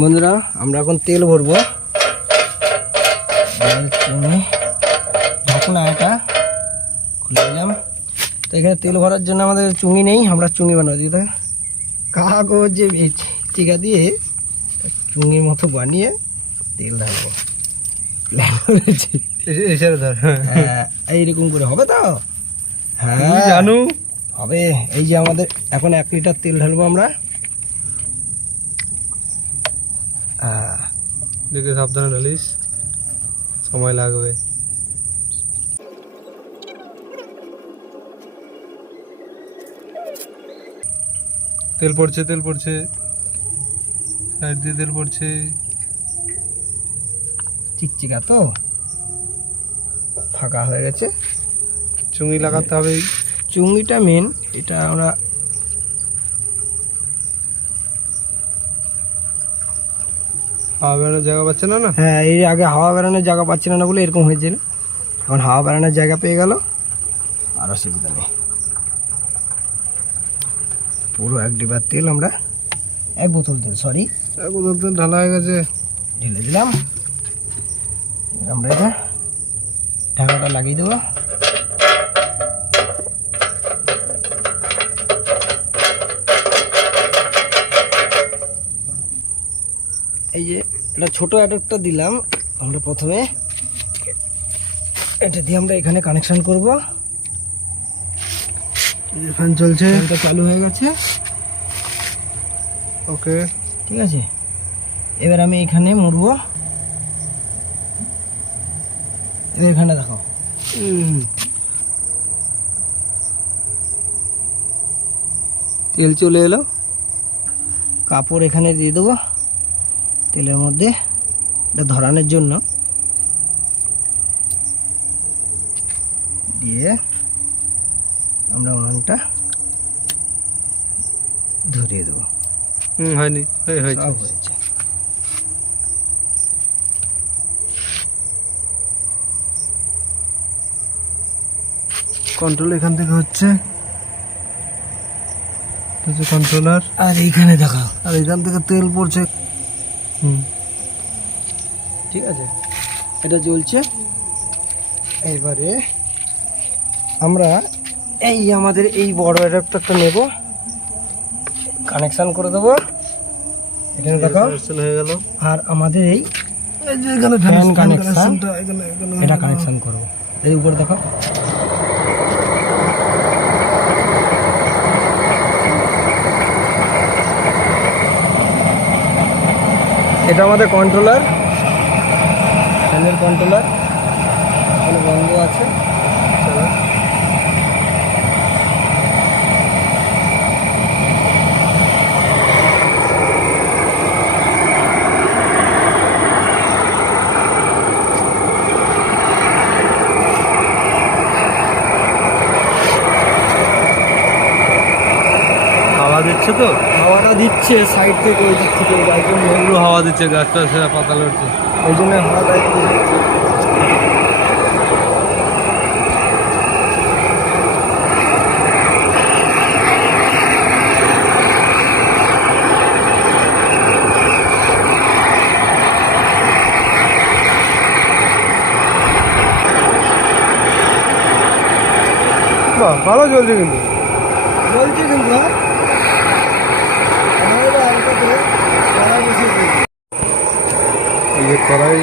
বন্ধুরা আমরা এখন তেল ভরবো। ঢাকনা এটা খুলে দিলাম। তো এখানে তেল ভরার জন্য আমাদের চুঙি নেই, আমরা চুঙি বানাবো দিই। কাগজে চিকা দিয়ে চুঙির মতো বানিয়ে তেল ঢালবো। এইরকম করে হবে তো? হ্যাঁ জানো হবে। এই যে আমাদের এখন 1 লিটার তেল ঢালবো আমরা। দেখে সাবধানে ঢালিস, সময় লাগবে। তেল পড়ছে, তেল পড়ছে, সাইড দিয়ে তেল পড়ছে। চিকচিকা তো ফাঁকা হয়ে গেছে। চুঙি লাগাতে হবে। চুঙিটা মেন, এটা আমরা হাওয়া বেরোনোর জায়গা পাচ্ছে না। না হ্যাঁ, এই আগে হাওয়া বেরোনোর জায়গা পাচ্ছিল না বলে এরকম হয়েছিল। এখন হাওয়া বেরোনোর জায়গা পেয়ে গেল, আর অসুবিধা নেই। পুরো 1 ডিবার তেল আমরা 1 বোতল তেল, সরি 1 বোতল তেল ঢালা হয়ে গেছে, ঢেলে দিলাম। আমরা এটা ঢাকাটা লাগিয়ে দেবো। এই যে এটা ছোট অ্যাডাপ্টার দিলাম আমরা প্রথমে, এটা দিয়ে আমরা এখানে কানেকশন করব। ফ্যান চলছে, এটা চালু হয়ে গেছে। ওকে ঠিক আছে, এবার আমি এখানে মুড়বো। এখানে দেখো তেল চলে এলো। কাপড় এখানে দিয়ে দেবো তেলের মধ্যে, এটা ধরানোর জন্য। দিয়ে আমরা উনুনটা ধরিয়ে দেবো। হয়নি, সব হয়েছে। কন্ট্রোল এখান থেকে হচ্ছে, কন্ট্রোলার। আর এইখানে দেখো, আর এখান থেকে তেল পড়ছে। ঠিক আছে, এটা জ্বলছে। এবারে আমরা এই আমাদের এই বড় অ্যাডাপ্টারটা নেব, কানেকশন করে দেবো এখানে দেখো হয়ে গেল। আর আমাদের এই যে এখানে ফ্যান কানেকশন, এখানে এটা কানেকশন করবো। এর উপর দেখো এটা আমাদের কন্ট্রোলার, ফ্যানের কন্ট্রোলার। এখানে বন্ধ আছে। হাওয়া দিচ্ছে তো, হাওয়াটা দিচ্ছে সাইড থেকে, ওই দিক থেকে, যার জন্য পুরো হাওয়া দিচ্ছে, গাছটা সেটা পাতা লড়ছে। ওই জন্য হাওয়াটা একটু দিচ্ছে। বাহ, ভালো চলছে কিন্তু। বলছি কিন্তু এই যে কড়াই,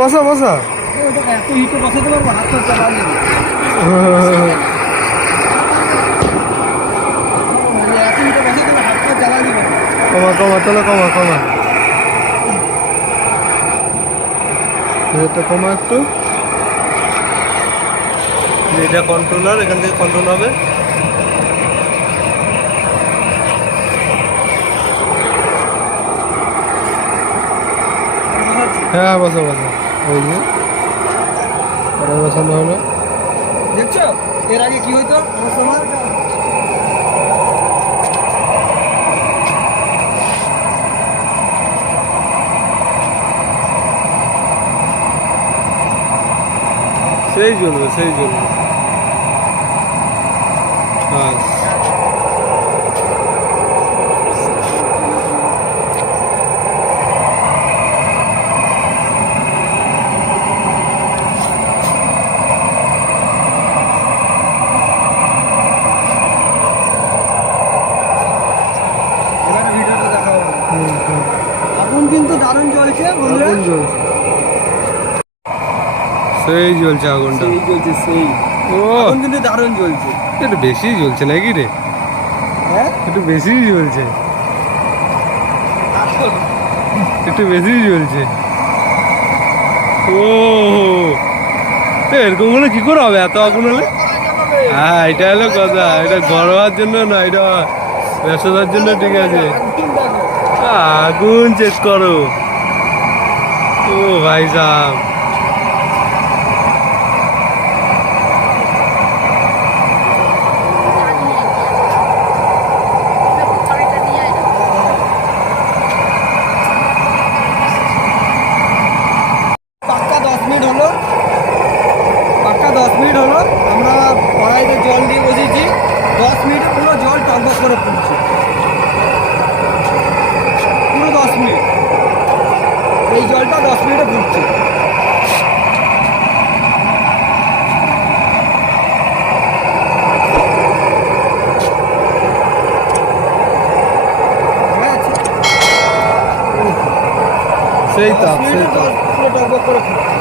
বসা বসা। এত হিটে বসাতে পারবো, হাত তো চালাবো। এত হিটে বসাতে পারবো, হাত তো চালাবি না। কমা কমা, চলো কমা কমা, এটা কমা একটু। এটা কন্ট্রোলার, এখান থেকে কন্ট্রোল হবে। হ্যাঁ বসা বসা, ওই যে কড়াই বসানো হলো। দেখছো এর আগে কি হইতো আমার সময়? সেই জ্বলবে, সেই জ্বলবে। বাস, দারুণ জ্বলছে বন্ধুরা। আগুন জ্বলছে, সেই জ্বলছে আগুনটা। সেই জ্বলছে সেই। ও আগুন কিন্তু দারুণ জ্বলছে। একটু বেশি জ্বলছে নাকি রে? হ্যাঁ একটু বেশি জ্বলছে, একটু বেশি জ্বলছে। ও এরকম হলে কি করে হবে এত আগুন হলে? হ্যাঁ এটা হলো কথা, এটা ঘর হওয়ার জন্য না, এটা ব্যবসার জন্য ঠিক আছে। আগুন চেক করো। ও ভাই সাহেব, পাক্কা 10 মিনিট হলো, পাক্কা 10 মিনিট হলো। আমরা কড়াইতে জল দিয়ে বসেছি, 10 মিনিট পুরো জল টকবক করে ফুটছে, পুরো 10 মিনিট। এই জলটা 10 মিনিটে ফুটছে। সেই 10 তাপ, সেই মিনিটে তাপ। জল পুরো টকবক করে ফুটছে।